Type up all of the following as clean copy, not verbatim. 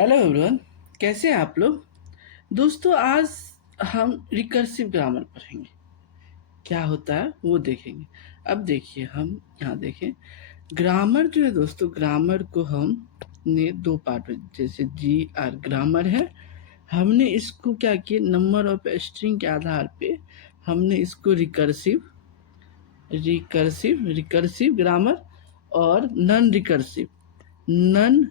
Hello everyone, कैसे हैं आप लोग। दोस्तों, आज हम रिकर्सिव ग्रामर पढ़ेंगे। क्या होता है वो देखेंगे। अब देखिए, हम यहाँ देखें, ग्रामर जो है दोस्तों, ग्रामर को हम ने दो पार्ट में, जैसे जी आर ग्रामर है, हमने इसको क्या किया, नंबर ऑफ स्ट्रिंग के आधार पे हमने इसको रिकर्सिव रिकर्सिव रिकर्सिव ग्रामर और नन नन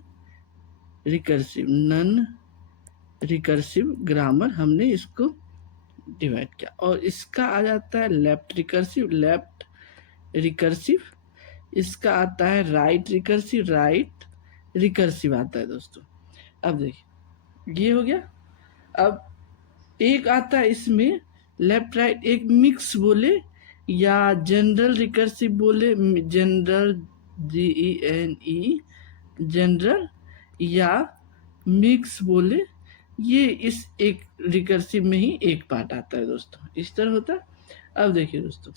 रिकर्सिव ग्रामर हमने इसको डिवाइड किया, और इसका आ जाता है लेफ्ट रिकर्सिव, इसका आता है राइट रिकर्सिव आता है दोस्तों। अब देखिए, ये हो गया। अब एक आता है इसमें लेफ्ट राइट, एक मिक्स बोले या जनरल रिकर्सिव बोले, जनरल GENE जनरल, या मिक्स बोले, ये इस एक रिकर्सिव में ही एक पार्ट आता है दोस्तों, इस तरह होता है। अब देखिए दोस्तों,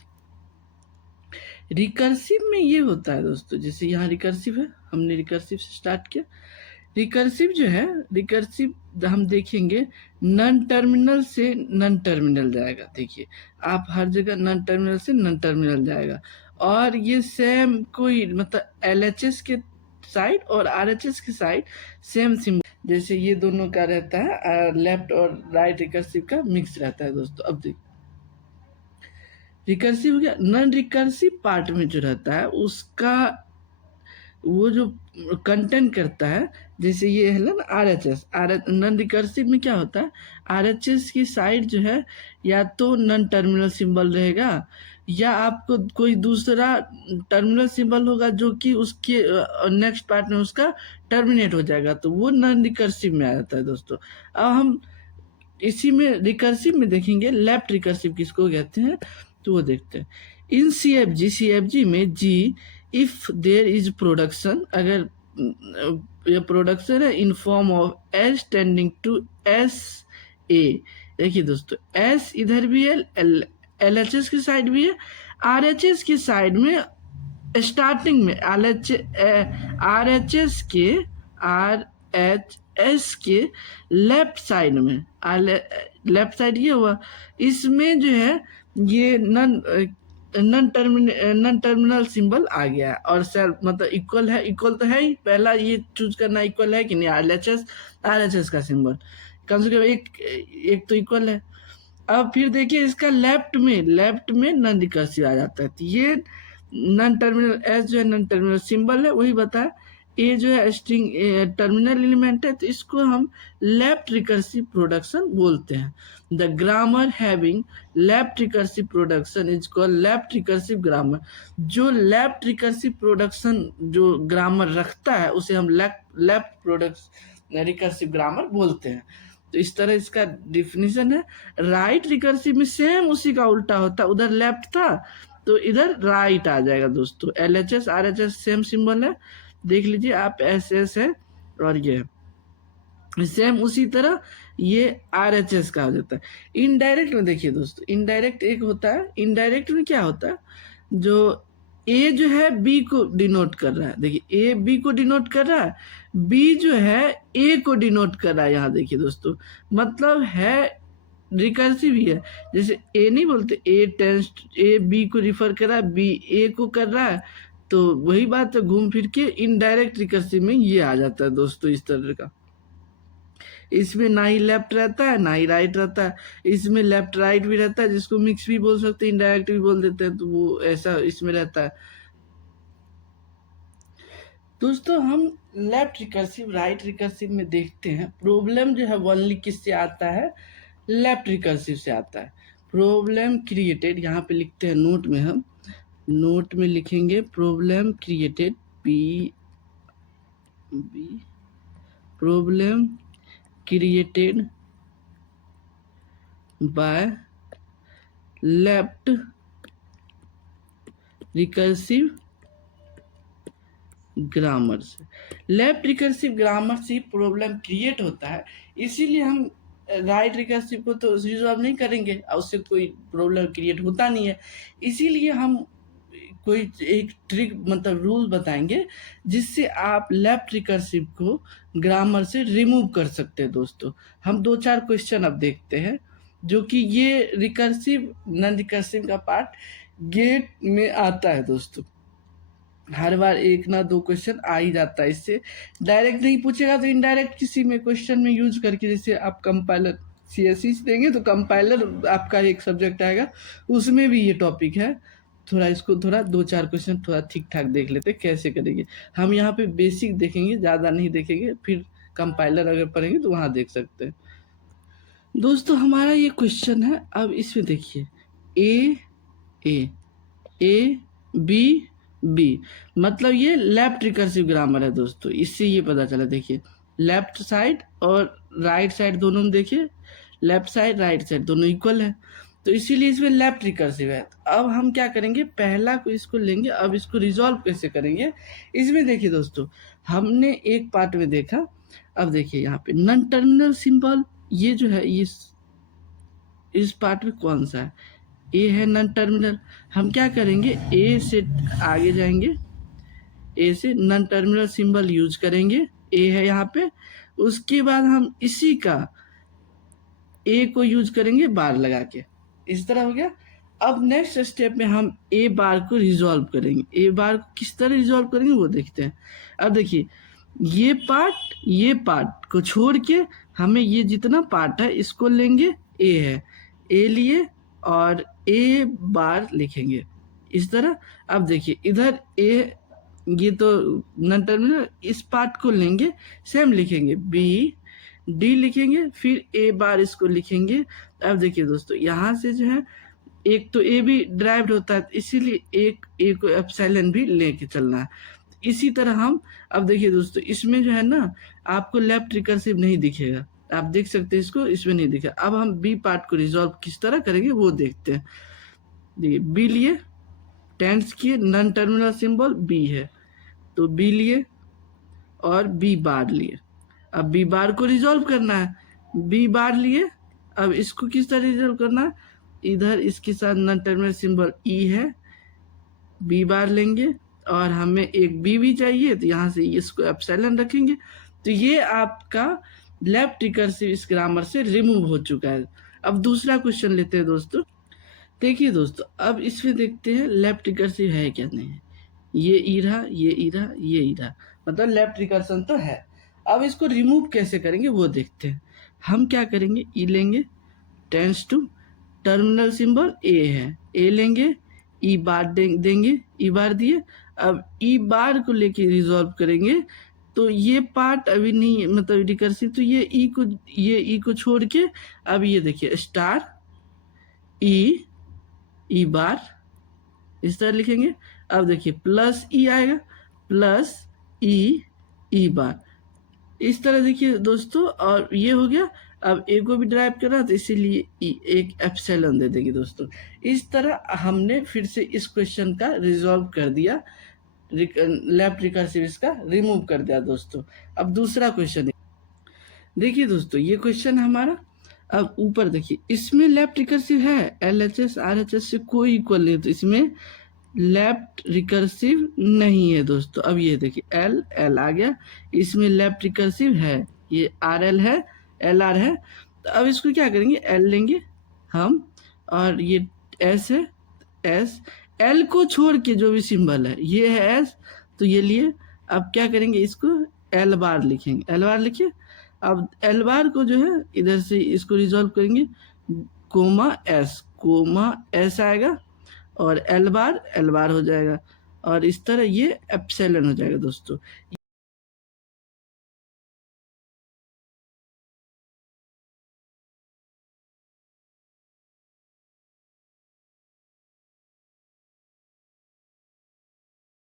रिकर्सिव में ये होता है दोस्तों, जैसे यहाँ रिकर्सिव है, हमने रिकर्सिव से स्टार्ट किया। रिकर्सिव जो है, रिकर्सिव हम देखेंगे नन टर्मिनल से नन टर्मिनल जाएगा। देखिए, आप हर जगह नन टर्मिनल से नन टर्मिनल जाएगा, और ये सेम कोई मतलब LHS के साइड और RHS की साइड सेम सिंबल, जैसे ये दोनों का रहता है, लेफ्ट और राइट रिकर्सिव का मिक्स रहता है दोस्तों। अब देखिए, रिकर्सिव हो गया। नॉन रिकर्सिव पार्ट में जो रहता है उसका वो जो कंटेंट करता है, जैसे ये है ना RHS, नॉन रिकर्सिव में क्या होता है, RHS की साइड जो है या तो नॉन टर्मिनल सिंबल रहेगा, या आपको कोई दूसरा टर्मिनल सिंबल होगा जो कि उसके नेक्स्ट पार्ट में उसका टर्मिनेट हो जाएगा, तो वो नॉन रिकर्सिव में आ जाता है दोस्तों। अब हम इसी में रिकर्सिव में देखेंगे लेफ्ट रिकर्सिव किसको कहते हैं, तो वो देखते हैं। इन CFG में जी, इफ देयर इज प्रोडक्शन, अगर ये प्रोडक्शन है in form of S tending to SA। देखिए दोस्तों, एस इधर भी है, LHS की साइड भी है, RHS की साइड में स्टार्टिंग में RHS के RHS के लेफ्ट साइड में, लेफ्ट साइड ये हुआ, इसमें जो है ये नन टर्मिनल सिंबल आ गया है, और सेल्फ मतलब इक्वल है, इक्वल तो है ही, पहला ये चूज करना इक्वल है कि नहीं, RHS का सिंबल कम से कम एक तो इक्वल है। अब फिर देखिए, इसका लेफ्ट में नन रिकर्सिव आ जाता है, तो ये नन टर्मिनल एस जो है नन टर्मिनल सिंबल है, वही बताया। ए जो है स्ट्रिंग टर्मिनल एलिमेंट है, तो इसको हम लेफ्ट रिकर्सिव प्रोडक्शन बोलते हैं। The grammar having left recursive production is called left recursive grammar. जो लेफ्ट रिकर्सिव प्रोडक्शन जो ग्रामर रखता है उसे हम लेफ्ट प्रोडक्ट रिकर्सिव ग्रामर बोलते हैं। तो इस तरह इसका डिफिनीशन है। राइट रिकर्सिव में सेम उसी का उल्टा होता है, उधर लेफ्ट था तो इधर राइट आ जाएगा दोस्तों। LHS RHS सेम सिंबल है, देख लीजिए आप, SS है और ये सेम उसी तरह ये RHS का हो जाता है। इनडायरेक्ट में देखिए दोस्तों, इनडायरेक्ट एक होता है, इनडायरेक्ट में क्या होता है, जो A जो है B को डिनोट कर रहा है, देखिए A B को डिनोट कर रहा है, B जो है A को डिनोट कर रहा है। यहाँ देखिए दोस्तों, मतलब है रिकर्सिव ही है, जैसे A नहीं बोलते, A B को रिफर कर रहा है, B A को कर रहा है, तो वही बात है, घूम फिर के इनडायरेक्ट रिकर्सिव में ये आ जाता है दोस्तों, इस तरह का। इसमें ना ही लेफ्ट रहता है ना ही राइट रहता है, इसमें लेफ्ट राइट भी रहता है, जिसको मिक्स भी बोल सकते हैं, इनडायरेक्ट भी बोल देते हैं, तो वो ऐसा इसमें रहता है दोस्तों। हम लेफ्ट रिकर्सिव राइट रिकर्सिव में देखते हैं, प्रॉब्लम जो है ओनली किससे आता है, लेफ्ट रिकर्सिव से आता है। प्रॉब्लम क्रिएटेड, यहाँ पे लिखते हैं नोट में, हम नोट में लिखेंगे problem created, PB, problem created by left recursive grammar से। लेफ्ट रिकर्सिव ग्रामर से प्रॉब्लम क्रिएट होता है, इसीलिए हम राइट रिकर्सिव को तो रिजॉल्व नहीं करेंगे, और उससे कोई प्रॉब्लम क्रिएट होता नहीं है, इसीलिए हम कोई एक ट्रिक मतलब रूल बताएंगे जिससे आप लेफ्ट रिकर्सिव को ग्रामर से रिमूव कर सकते हैं दोस्तों। हम 2-4 क्वेश्चन अब देखते हैं जो कि ये रिकर्सिव नॉन रिकर्सिव का पार्ट गेट में आता है दोस्तों। हर बार 1 ना 2 क्वेश्चन आ ही जाता है, इससे डायरेक्ट नहीं पूछेगा तो इनडायरेक्ट किसी में क्वेश्चन में यूज करके, जैसे आप कंपाइलर सीएससी देंगे तो कंपाइलर आपका एक सब्जेक्ट आएगा, उसमें भी ये टॉपिक है। थोड़ा इसको थोड़ा 2-4 क्वेश्चन थोड़ा ठीक ठाक देख लेते हैं कैसे करेंगे। हम यहाँ पे बेसिक देखेंगे, ज़्यादा नहीं देखेंगे, फिर कंपाइलर अगर पढ़ेंगे तो वहाँ देख सकते हैं दोस्तों। हमारा ये क्वेश्चन है, अब इसमें देखिए ए बी बी, मतलब ये लेफ्ट रिकर्सिव ग्रामर है दोस्तों। इससे ये पता चला, देखिए लेफ्ट साइड और राइट साइड दोनों में देखिए लेफ्ट साइड राइट साइड दोनों इक्वल है, तो इसीलिए इसमें लेफ्ट रिकर्सिव है। अब हम क्या करेंगे, पहला को इसको लेंगे, अब इसको रिजॉल्व कैसे करेंगे। इसमें देखिए दोस्तों, हमने एक पार्ट में देखा, अब देखिए यहाँ पे नॉन टर्मिनल सिंबल, ये जो है इस पार्ट में कौन सा है, ए है नॉन टर्मिनल। हम क्या करेंगे, ए से आगे जाएंगे, ए से नॉन टर्मिनल सिंबल यूज करेंगे, ए है यहाँ पे। उसके बाद हम इसी का ए को यूज करेंगे बार लगा के, इस तरह हो गया। अब नेक्स्ट स्टेप में हम ए बार को रिजॉल्व करेंगे। ए बार को किस तरह रिजॉल्व करेंगे वो देखते हैं। अब देखिए ये पार्ट को छोड़ के हमें ये जितना पार्ट है इसको लेंगे, ए है, ए लिए और ए बार लिखेंगे इस तरह। अब देखिए इधर ए, ये तो नॉन टर्मिनल, इस पार्ट को लेंगे, सेम लिखेंगे, बी डी लिखेंगे, फिर ए बार इसको लिखेंगे। अब देखिए दोस्तों, यहाँ से जो है एक तो ए भी ड्राइव्ड होता है, इसीलिए एक ए को एप्सिलॉन भी लेके चलना है। इसी तरह हम, अब देखिए दोस्तों, इसमें जो है ना आपको लेफ्ट रिकर्सिव नहीं दिखेगा, आप देख सकते हैं इसको, इसमें नहीं दिखा। अब हम बी पार्ट को रिजॉल्व किस तरह करेंगे वो देखते हैं। देखिए बी लिए, टेंस किए, नॉन टर्मिनल सिंबल बी है तो बी लिए और बी बार लिए। अब बी बार को रिजॉल्व करना है, बी बार लिए, अब इसको किस तरह रिजॉल्व करना है, इधर इसके साथ नॉन टर्मिनल सिंबल ई है, बी बार लेंगे और हमें एक बी भी चाहिए तो यहाँ से इसको एप्सिलॉन रखेंगे। तो ये आपका लेफ्ट रिकर्सिव इस ग्रामर से रिमूव हो चुका है। अब दूसरा क्वेश्चन लेते हैं दोस्तों। देखिए दोस्तों, अब इसमें देखते हैं लेफ्ट रिकर्सिव है क्या नहीं है। ये ई रहा, ये ई रहा, ये ई रहा, मतलब लेफ्ट रिकर्सन तो है। अब इसको रिमूव कैसे करेंगे वो देखते हैं। हम क्या करेंगे, ई लेंगे, टेंस टू टर्मिनल सिंबल ए है, ए लेंगे, ई बार देंगे, ई बार दिए। अब ई बार को लेके रिजॉल्व करेंगे तो ये पार्ट अभी नहीं, मतलब रिकर्सिव, तो ये ई को छोड़ के अब ये देखिए स्टार ई बार इस तरह लिखेंगे। अब देखिए प्लस ई आएगा, प्लस ई बार, इस तरह देखिए दोस्तों, और ये हो गया। अब ए को भी ड्राइव करना तो इसीलिए एक एप्सिलॉन दे देंगे दोस्तों। इस तरह हमने फिर से इस क्वेश्चन का रिजॉल्व कर दिया, लेफ्ट रिकर्सिव इसका रिमूव कर दिया दोस्तों। अब दूसरा क्वेश्चन देखिए दोस्तों, ये क्वेश्चन हमारा, अब ऊपर देखिए इसमें लेफ्ट रिकर्सिव है, LHS RHS से कोई इक्वल नहीं, तो इसमें लेफ्ट रिकर्सिव नहीं है दोस्तों। अब ये देखिए एल आ गया, इसमें लेफ्ट रिकर्सिव है, ये RL है, LR है। तो अब इसको क्या करेंगे, L लेंगे हम, और ये S है, S, L को छोड़ के जो भी सिंबल है, ये है S, तो ये लिए। अब क्या करेंगे, इसको L बार लिखेंगे, L बार लिखिए। अब L बार को जो है इधर से इसको रिजॉल्व करेंगे, कोमा S आएगा और L बार हो जाएगा, और इस तरह ये एप्सिलॉन हो जाएगा दोस्तों।